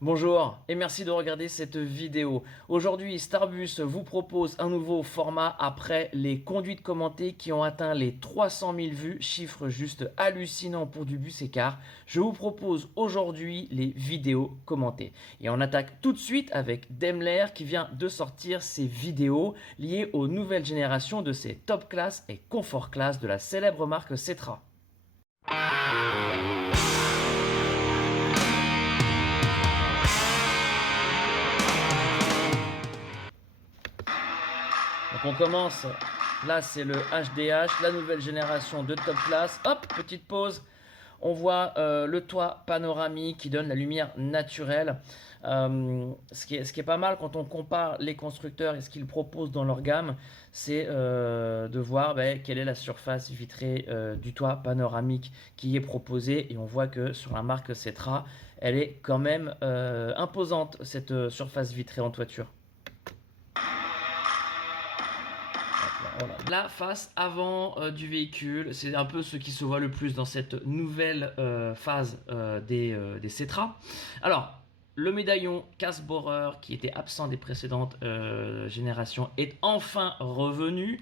Bonjour et merci de regarder cette vidéo. Aujourd'hui, Starbus vous propose un nouveau format après les conduites commentées qui ont atteint les 300 000 vues, chiffre juste hallucinant pour du bus écart. Je vous propose aujourd'hui les vidéos commentées. Et on attaque tout de suite avec Daimler qui vient de sortir ses vidéos liées aux nouvelles générations de ses top class et comfort class de la célèbre marque Cetra. Donc on commence, là c'est le HDH, la nouvelle génération de top class. Hop, petite pause. On voit le toit panoramique qui donne la lumière naturelle. Ce qui est pas mal quand on compare les constructeurs et ce qu'ils proposent dans leur gamme, c'est de voir quelle est la surface vitrée du toit panoramique qui est proposée. Et on voit que sur la marque Cetra, elle est quand même imposante, cette surface vitrée en toiture. Voilà. La face avant du véhicule, c'est un peu ce qui se voit le plus dans cette nouvelle phase des Cetra. Alors, le médaillon casse-borer qui était absent des précédentes générations est enfin revenu.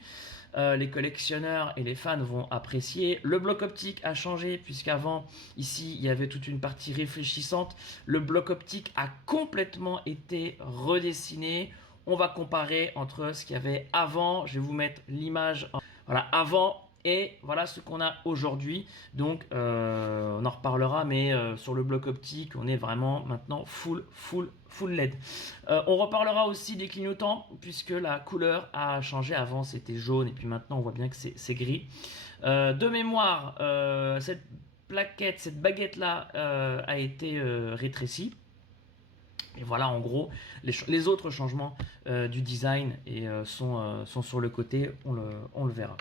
Les collectionneurs et les fans vont apprécier. Le bloc optique a changé puisqu'avant, ici, il y avait toute une partie réfléchissante. Le bloc optique a complètement été redessiné. On va comparer entre ce qu'il y avait avant. Je vais vous mettre l'image. Voilà, avant et voilà ce qu'on a aujourd'hui. Donc, on en reparlera, mais sur le bloc optique, on est vraiment maintenant full LED. On reparlera aussi des clignotants, puisque la couleur a changé. Avant, c'était jaune, et puis maintenant, on voit bien que c'est gris. De mémoire, cette plaquette, cette baguette-là a été rétrécie. Et voilà en gros les autres changements du design et sont sur le côté, on le verra.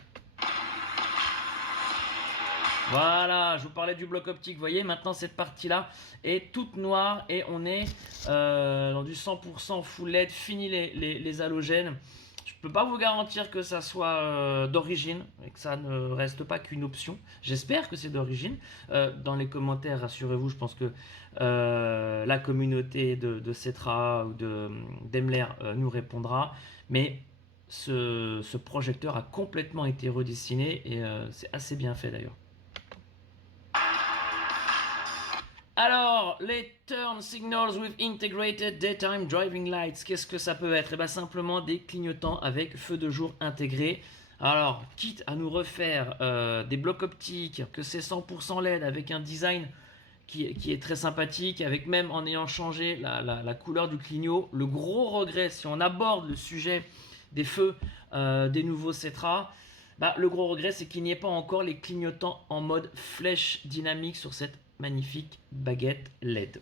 Voilà, je vous parlais du bloc optique, vous voyez, maintenant cette partie-là est toute noire et on est dans du 100% full LED, fini les halogènes. Je peux pas vous garantir que ça soit d'origine et que ça ne reste pas qu'une option. J'espère que c'est d'origine. Dans les commentaires, rassurez-vous, je pense que la communauté de Cetra ou de Daimler nous répondra. Mais ce projecteur a complètement été redessiné et c'est assez bien fait d'ailleurs. Alors, les Turn Signals with Integrated Daytime Driving Lights, qu'est-ce que ça peut être? Eh bien, simplement des clignotants avec feu de jour intégré. Alors, quitte à nous refaire des blocs optiques, que c'est 100% LED avec un design qui est très sympathique, avec même en ayant changé la couleur du clignot, le gros regret, si on aborde le sujet des feux des nouveaux Cetra, le gros regret, c'est qu'il n'y ait pas encore les clignotants en mode flèche dynamique sur cette magnifique baguette LED.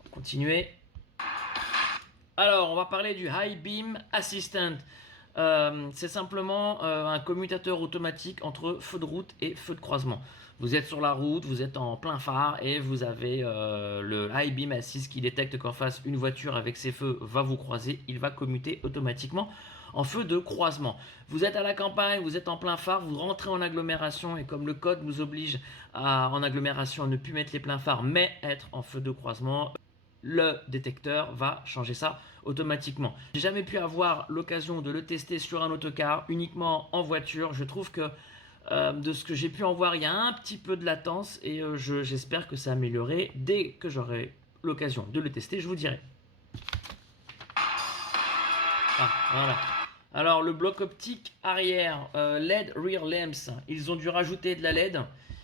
On va continuer. Alors, on va parler du High Beam Assistant. C'est simplement un commutateur automatique entre feu de route et feu de croisement. Vous êtes sur la route, vous êtes en plein phare et vous avez le High Beam Assist qui détecte qu'en face une voiture avec ses feux va vous croiser. Il va commuter automatiquement en feu de croisement. Vous êtes à la campagne, vous êtes en plein phare, vous rentrez en agglomération et comme le code nous oblige en agglomération à ne plus mettre les pleins phares mais être en feu de croisement, le détecteur va changer ça automatiquement. J'ai jamais pu avoir l'occasion de le tester sur un autocar, uniquement en voiture. Je trouve que de ce que j'ai pu en voir, il y a un petit peu de latence et j'espère que ça amélioré. Dès que j'aurai l'occasion de le tester, je vous dirai. Ah, voilà. Alors, le bloc optique arrière, LED Rear Lamps, ils ont dû rajouter de la LED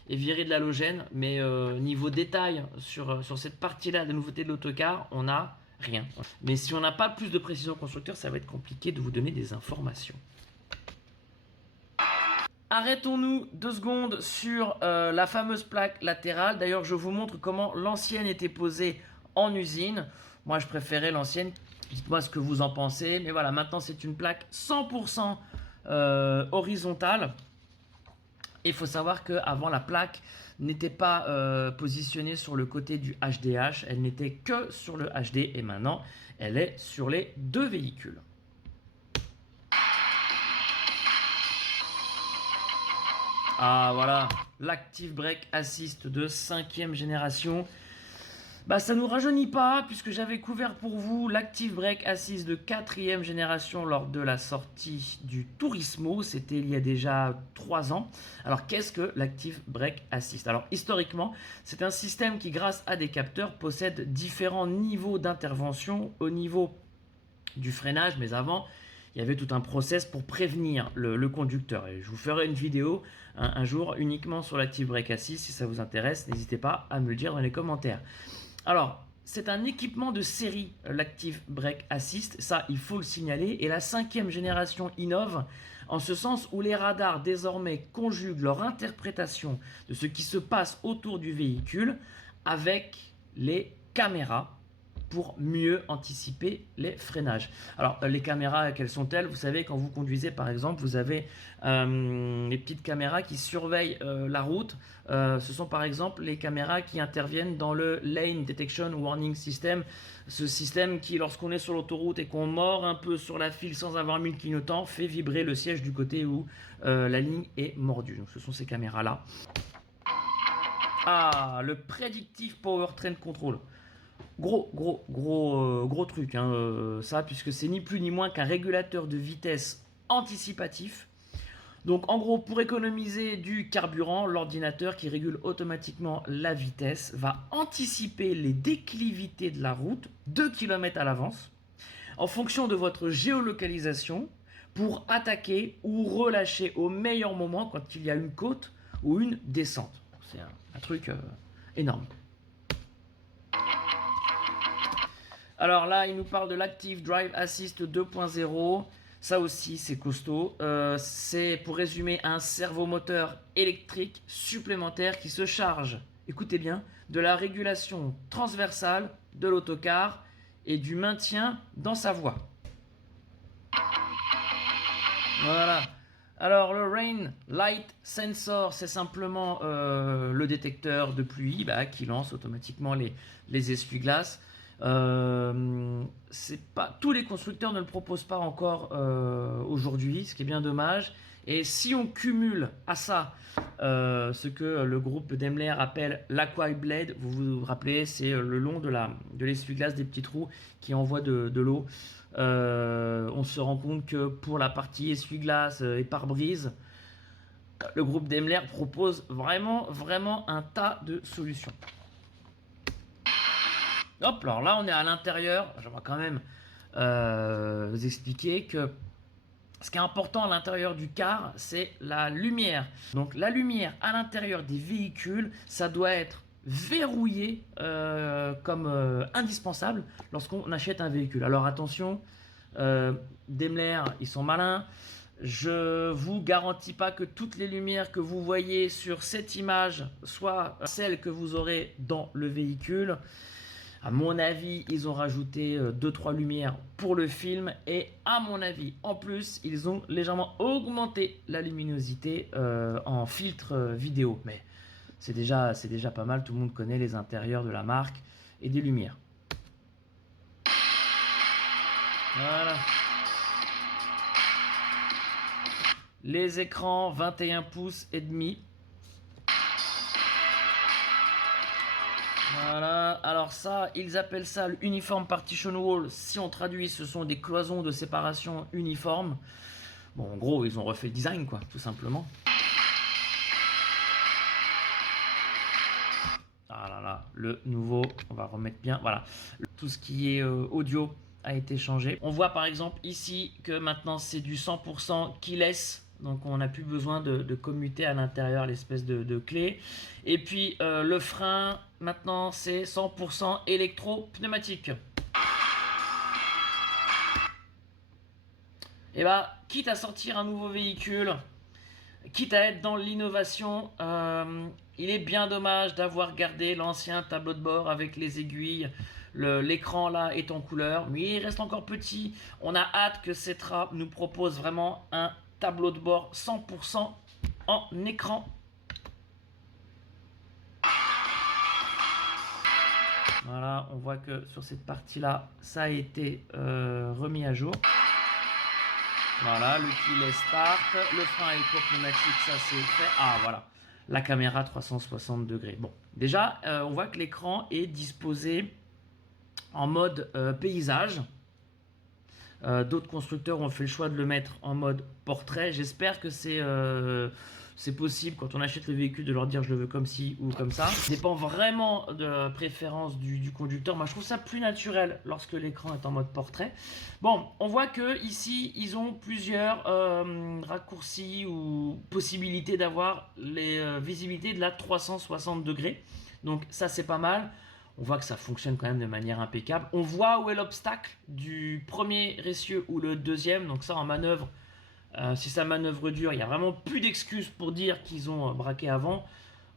et virer de l'halogène, mais niveau détail sur cette partie-là, la nouveauté de l'autocar, on n'a rien. Mais si on n'a pas plus de précision constructeur, ça va être compliqué de vous donner des informations. Arrêtons-nous 2 secondes sur la fameuse plaque latérale. D'ailleurs, je vous montre comment l'ancienne était posée en usine. Moi, je préférais l'ancienne. Dites-moi ce que vous en pensez. Mais voilà, maintenant, c'est une plaque 100% horizontale. Et il faut savoir qu'avant, la plaque n'était pas positionnée sur le côté du HDH. Elle n'était que sur le HD. Et maintenant, elle est sur les 2 véhicules. Ah voilà, l'Active Brake Assist de 5e génération. Bah, ça nous rajeunit pas, puisque j'avais couvert pour vous l'Active Brake Assist de 4e génération lors de la sortie du Turismo. C'était il y a déjà 3 ans. Alors, qu'est-ce que l'Active Brake Assist? Alors, historiquement, c'est un système qui, grâce à des capteurs, possède différents niveaux d'intervention au niveau du freinage, mais avant, il y avait tout un process pour prévenir le conducteur. Et je vous ferai une vidéo un jour uniquement sur l'Active Brake Assist. Si ça vous intéresse, n'hésitez pas à me le dire dans les commentaires. Alors, c'est un équipement de série, l'Active Brake Assist, ça il faut le signaler, et la 5e génération innove en ce sens où les radars désormais conjuguent leur interprétation de ce qui se passe autour du véhicule avec les caméras pour mieux anticiper les freinages. Alors, les caméras, quelles sont-elles? Vous savez, quand vous conduisez, par exemple, vous avez les petites caméras qui surveillent la route. Ce sont, par exemple, les caméras qui interviennent dans le Lane Detection Warning System. Ce système qui, lorsqu'on est sur l'autoroute et qu'on mord un peu sur la file sans avoir mis le clignotant, fait vibrer le siège du côté où la ligne est mordue. Donc, ce sont ces caméras-là. Ah, le Predictive Powertrain Control. Gros truc, hein, ça, puisque c'est ni plus ni moins qu'un régulateur de vitesse anticipatif. Donc en gros, pour économiser du carburant, l'ordinateur qui régule automatiquement la vitesse va anticiper les déclivités de la route 2 km à l'avance en fonction de votre géolocalisation pour attaquer ou relâcher au meilleur moment quand il y a une côte ou une descente. C'est un truc énorme. Alors là, il nous parle de l'Active Drive Assist 2.0. Ça aussi, c'est costaud. C'est, pour résumer, un servomoteur électrique supplémentaire qui se charge, écoutez bien, de la régulation transversale de l'autocar et du maintien dans sa voie. Voilà. Alors, le Rain Light Sensor, c'est simplement le détecteur de pluie qui lance automatiquement les essuie-glaces. C'est pas, tous les constructeurs ne le proposent pas encore aujourd'hui, ce qui est bien dommage. Et si on cumule à ça ce que le groupe Daimler appelle l'Aqui-Blade, vous vous rappelez, c'est le long de l'essuie-glace des petits trous qui envoient de l'eau. On se rend compte que pour la partie essuie-glace et pare-brise, le groupe Daimler propose vraiment un tas de solutions. Hop, alors là on est à l'intérieur. Je vais quand même vous expliquer que ce qui est important à l'intérieur du car, c'est la lumière. Donc la lumière à l'intérieur des véhicules, ça doit être verrouillé comme indispensable lorsqu'on achète un véhicule. Alors attention, Daimler, ils sont malins. Je vous garantis pas que toutes les lumières que vous voyez sur cette image soient celles que vous aurez dans le véhicule. À mon avis, ils ont rajouté 2-3 lumières pour le film et à mon avis, en plus, ils ont légèrement augmenté la luminosité en filtre vidéo. Mais c'est déjà pas mal, tout le monde connaît les intérieurs de la marque et des lumières. Voilà. Les écrans 21 pouces et demi. Voilà, alors ça, ils appellent ça l'Uniform Partition Wall. Si on traduit, ce sont des cloisons de séparation uniformes. Bon, en gros, ils ont refait le design, quoi, tout simplement. Ah là là, le nouveau, on va remettre bien, voilà. Tout ce qui est audio a été changé. On voit par exemple ici que maintenant c'est du 100% keyless. Donc on n'a plus besoin de commuter à l'intérieur l'espèce de clé. Et puis le frein, maintenant c'est 100% électro-pneumatique. Et bah, quitte à sortir un nouveau véhicule, quitte à être dans l'innovation, il est bien dommage d'avoir gardé l'ancien tableau de bord avec les aiguilles. L'écran là est en couleur, mais il reste encore petit. On a hâte que Cetra nous propose vraiment un tableau de bord 100% en écran. Voilà, on voit que sur cette partie là, ça a été remis à jour. Voilà, le keyless start, le frein électro-pneumatique, ça c'est fait. Ah voilà, la caméra 360 degrés. Bon, déjà, on voit que l'écran est disposé en mode paysage. D'autres constructeurs ont fait le choix de le mettre en mode portrait. J'espère que c'est possible quand on achète le véhicule de leur dire je le veux comme ci ou comme ça. Ça dépend vraiment de la préférence du conducteur. Moi je trouve ça plus naturel lorsque l'écran est en mode portrait. Bon, on voit que ici ils ont plusieurs raccourcis ou possibilités d'avoir les visibilités de la 360 degrés. Donc ça c'est pas mal. On voit que ça fonctionne quand même de manière impeccable. On voit où est l'obstacle du premier essieu ou le deuxième. Donc ça en manœuvre, si ça manœuvre dur, il n'y a vraiment plus d'excuses pour dire qu'ils ont braqué avant.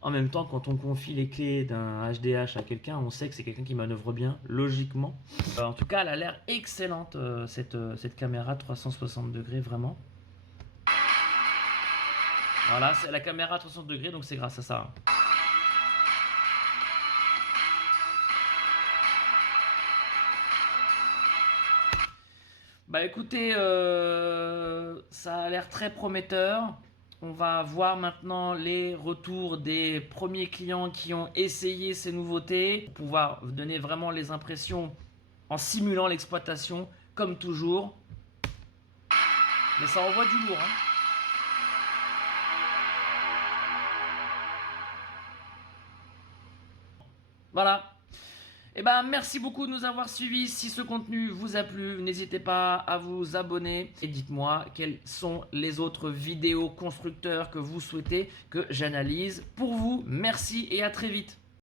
En même temps, quand on confie les clés d'un HDH à quelqu'un, on sait que c'est quelqu'un qui manœuvre bien, logiquement. En tout cas, elle a l'air excellente, cette caméra 360 degrés, vraiment. Voilà, c'est la caméra 360 degrés, donc c'est grâce à ça. Bah écoutez, ça a l'air très prometteur. On va voir maintenant les retours des premiers clients qui ont essayé ces nouveautés pour pouvoir donner vraiment les impressions en simulant l'exploitation comme toujours. Mais ça envoie du lourd, hein. Voilà. Eh ben, merci beaucoup de nous avoir suivis. Si ce contenu vous a plu, n'hésitez pas à vous abonner. Et dites-moi quelles sont les autres vidéos constructeurs que vous souhaitez que j'analyse pour vous. Merci et à très vite.